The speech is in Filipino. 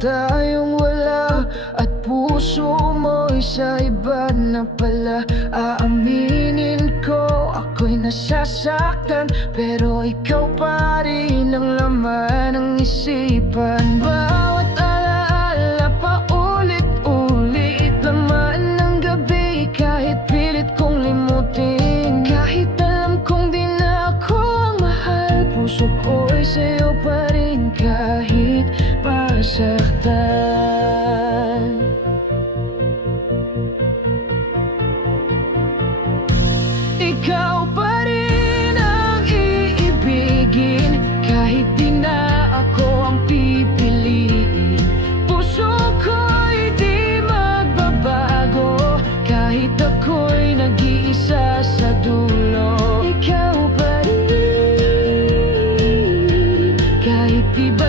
tayong wala, at puso mo'y sa iba na pala. Aaminin ko, ako'y nasasaktan, pero ikaw pa rin ang laman ng isipan. Bawat alaala pa ulit-ulit, laman ng gabi, kahit pilit kong limutin. Kahit alam kong di na ako ang mahal, puso ko'y sa'yo pa rin kahit masaktan. Ikaw pa rin ang iibigin, kahit di na ako ang pipiliin. Puso ko'y di magbabago, kahit ako'y nag-iisa sa dulo. Ikaw pa rin, kahit iba